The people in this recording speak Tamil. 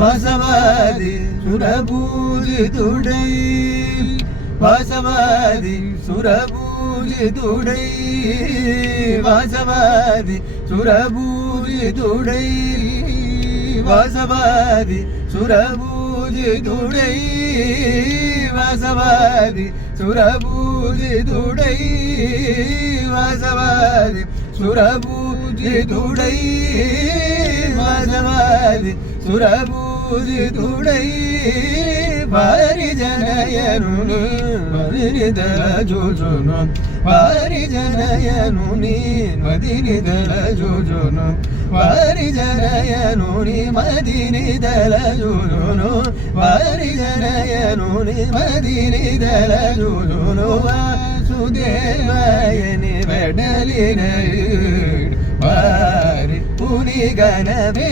வாசவாதி சுரபூஜிதுடை வாசவாதி சுரபூஜிதுடை வாசவாதி சுரபூஜிதுடை வாசவாதி சுரபூஜிதுடை வாசவாதி சுரபூஜிதுடை வாசவாதி சுரபூஜிதுடை வாசவாதி சுரபூஜிதுடை ವಾರಿಜನಯನುನಿ ಮದಿನಿದಲ ಜೋಜೋನು ವಾರಿಜನಯನುನಿ ಮದಿನಿದಲ ಜೋಜೋನು ವಾರಿಜನಯನುನಿ ಮದಿನಿದಲ ಜೋಜೋನು ವಾರಿಜನಯನುನಿ ಮದಿನಿದಲ ಜೋಜೋನು ವಾಸುದೇವಯನಿ ಬೆಡಲಿನ ವಾರಿ ಪುನಿಗನವೇ